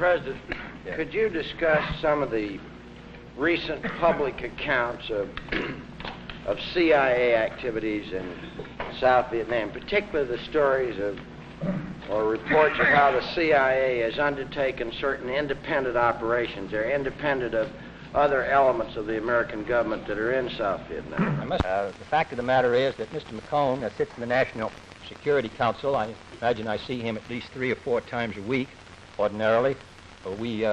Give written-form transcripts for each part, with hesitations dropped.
President, Yes. could you discuss some of the recent public accounts of CIA activities in South Vietnam, particularly the stories of or reports of how the CIA has undertaken certain independent operations? They're independent of other elements of the American government that are in South Vietnam. The fact of the matter is that Mr. McCone sits in the National Security Council. I imagine I see him at least 3 or 4 times a week, ordinarily. We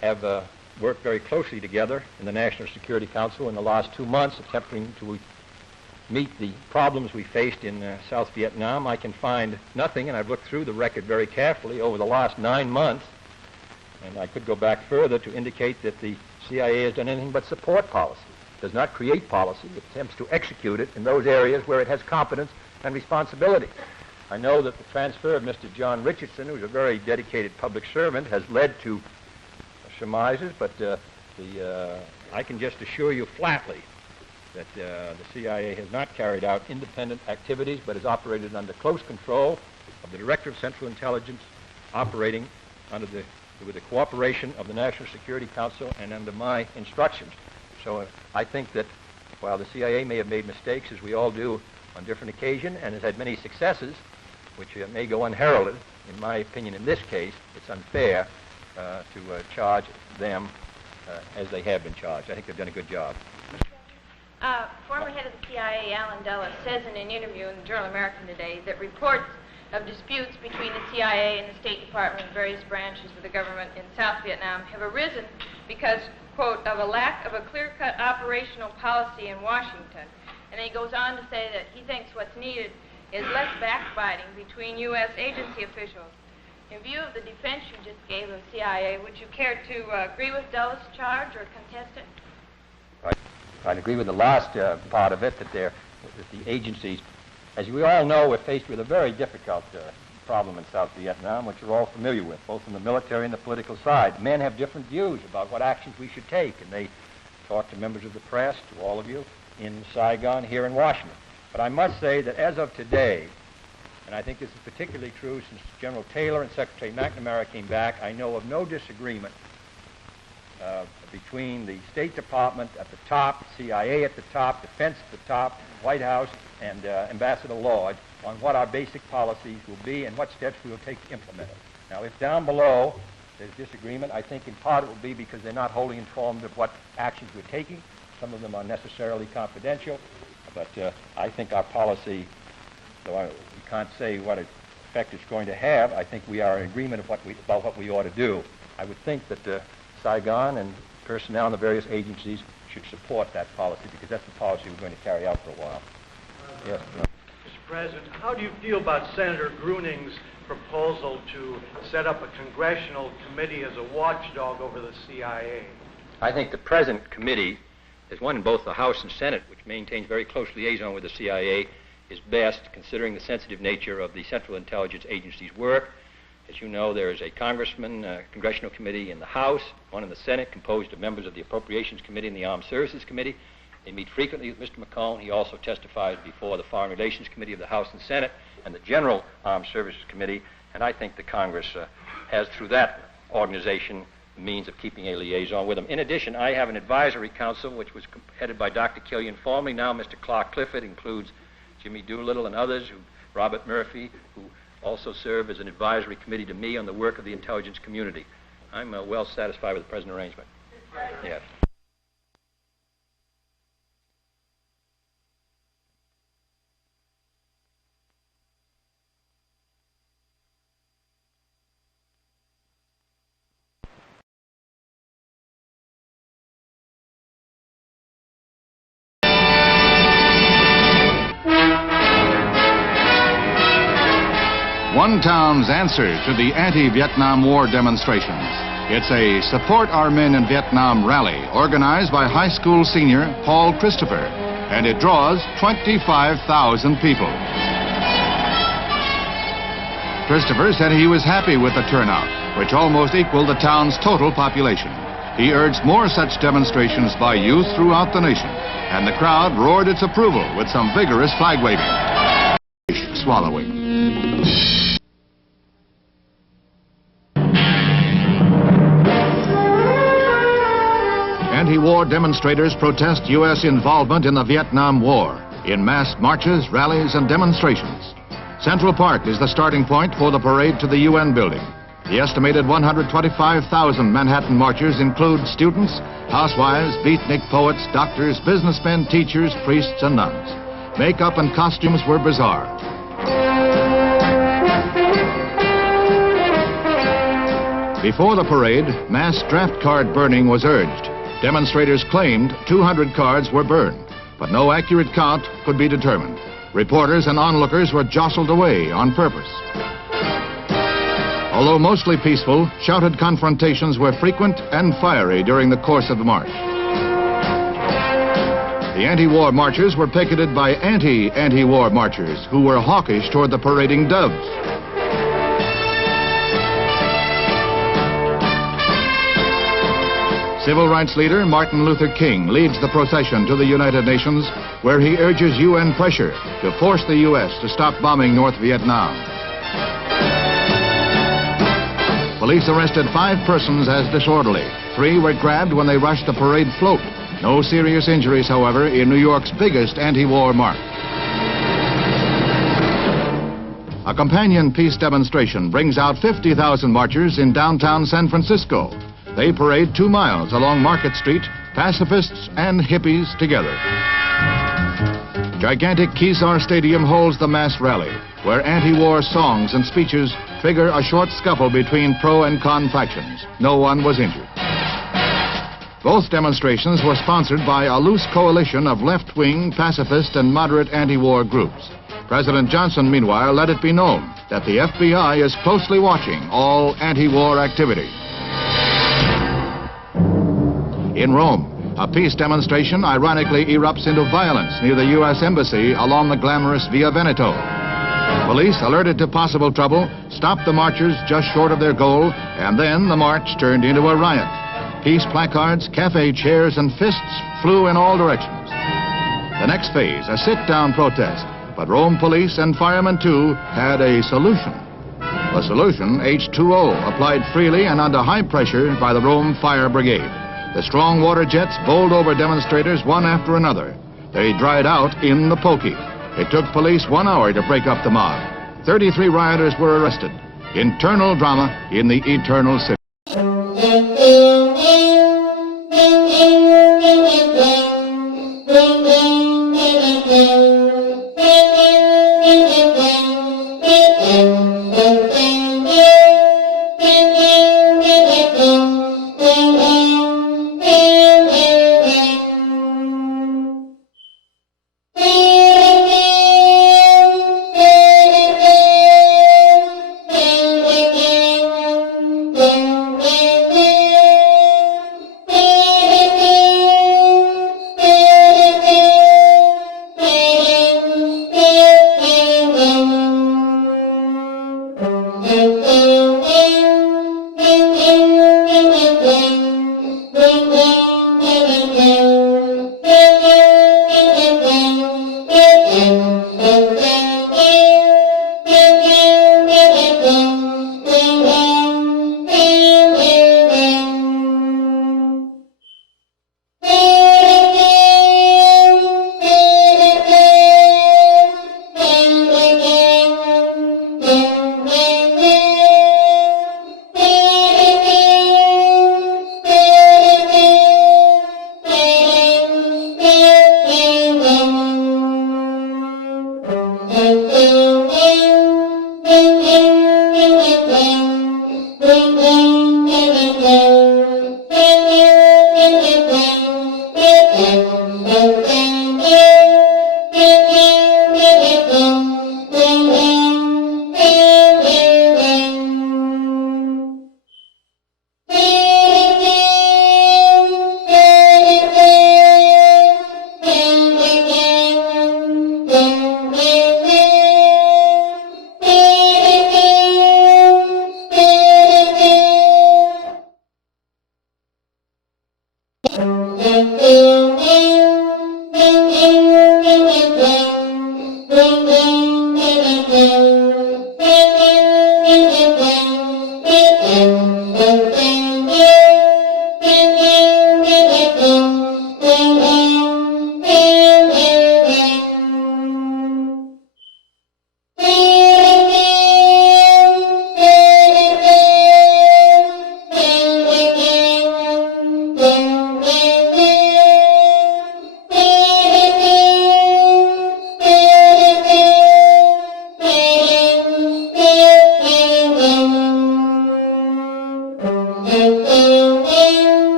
have worked very closely together in the National Security Council in the last 2 months, attempting to meet the problems we faced in South Vietnam. I can find nothing, and I've looked through the record very carefully over the last 9 months, and I could go back further to indicate that the CIA has done anything but support policy. It does not create policy. It attempts to execute it in those areas where it has competence and responsibility. I know that the transfer of Mr. John Richardson, who's a very dedicated public servant, has led to surmises, but I can just assure you flatly that the CIA has not carried out independent activities, but has operated under close control of the Director of Central Intelligence, operating with the cooperation of the National Security Council and under my instructions. So I think that while the CIA may have made mistakes, as we all do on different occasions, and has had many successes, which may go unheralded, in my opinion in this case, it's unfair to charge them as they have been charged. I think they've done a good job. Former head of the CIA, Alan Dulles, says in an interview in the Journal American today that reports of disputes between the CIA and the State Department and various branches of the government in South Vietnam have arisen because, quote, of a lack of a clear-cut operational policy in Washington. And he goes on to say that he thinks what's needed is less backbiting between U.S. agency officials. In view of the defense you just gave of CIA, would you care to agree with Dulles' charge or contest it? I'd agree with the last part of it, that the agencies, as we all know, we're faced with a very difficult problem in South Vietnam, which you're all familiar with, both in the military and the political side. Men have different views about what actions we should take, and they talk to members of the press, to all of you, in Saigon, here in Washington. But I must say that as of today, and I think this is particularly true since General Taylor and Secretary McNamara came back, I know of no disagreement between the State Department at the top, CIA at the top, Defense at the top, White House, and Ambassador Lodge on what our basic policies will be and what steps we will take to implement it. Now, if down below there's disagreement, I think in part it will be because they're not wholly informed of what actions we're taking. Some of them are necessarily confidential, but I think our policy, though we can't say what effect it's going to have, I think we are in agreement about what we ought to do. I would think that Saigon and personnel in the various agencies should support that policy, because that's the policy we're going to carry out for a while. Yes. Mr. President, how do you feel about Senator Gruning's proposal to set up a congressional committee as a watchdog over the CIA? I think the present committee, there's one in both the House and Senate, which maintains very close liaison with the CIA, is best, considering the sensitive nature of the Central Intelligence Agency's work. As you know, there is a congressional committee in the House, one in the Senate, composed of members of the Appropriations Committee and the Armed Services Committee. They meet frequently with Mr. McCone. He also testifies before the Foreign Relations Committee of the House and Senate and the General Armed Services Committee, and I think the Congress has, through that organization, the means of keeping a liaison with them. In addition, I have an advisory council, which was headed by Dr. Killian formerly. Now Mr. Clark Clifford, includes Jimmy Doolittle and others, Robert Murphy, who also serve as an advisory committee to me on the work of the intelligence community. I'm well satisfied with the present arrangement. Yes. One town's answer to the anti-Vietnam War demonstrations. It's a Support Our Men in Vietnam rally organized by high school senior Paul Christopher, and it draws 25,000 people. Christopher said he was happy with the turnout, which almost equaled the town's total population. He urged more such demonstrations by youth throughout the nation, and the crowd roared its approval with some vigorous flag waving. Swallowing. demonstrators protest U.S. involvement in the Vietnam War in mass marches, rallies, and demonstrations. Central Park is the starting point for the parade to the UN building. The estimated 125,000 Manhattan marchers include students, housewives, beatnik poets, doctors, businessmen, teachers, priests, and nuns. Makeup and costumes were bizarre. Before the parade, mass draft card burning was urged. Demonstrators claimed 200 cards were burned, but no accurate count could be determined. Reporters and onlookers were jostled away on purpose. Although mostly peaceful, shouted confrontations were frequent and fiery during the course of the march. The anti-war marchers were picketed by anti-war marchers who were hawkish toward the parading doves. Civil rights leader Martin Luther King leads the procession to the United Nations, where he urges UN pressure to force the U.S. to stop bombing North Vietnam. Police arrested 5 persons as disorderly. 3 were grabbed when they rushed the parade float. No serious injuries, however, in New York's biggest anti-war march. A companion peace demonstration brings out 50,000 marchers in downtown San Francisco. They parade 2 miles along Market Street, pacifists and hippies together. Gigantic Kezar Stadium holds the mass rally, where anti-war songs and speeches figure a short scuffle between pro and con factions. No one was injured. Both demonstrations were sponsored by a loose coalition of left-wing, pacifist, and moderate anti-war groups. President Johnson, meanwhile, let it be known that the FBI is closely watching all anti-war activity. In Rome, a peace demonstration ironically erupts into violence near the U.S. Embassy along the glamorous Via Veneto. Police, alerted to possible trouble, stopped the marchers just short of their goal, and then the march turned into a riot. Peace placards, cafe chairs, and fists flew in all directions. The next phase, a sit-down protest, but Rome police and firemen, too, had a solution. The solution, H2O, applied freely and under high pressure by the Rome Fire Brigade. The strong water jets bowled over demonstrators one after another. They dried out in the pokey. It took police 1 hour to break up the mob. 33 rioters were arrested. Internal drama in the eternal city.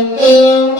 Thank you.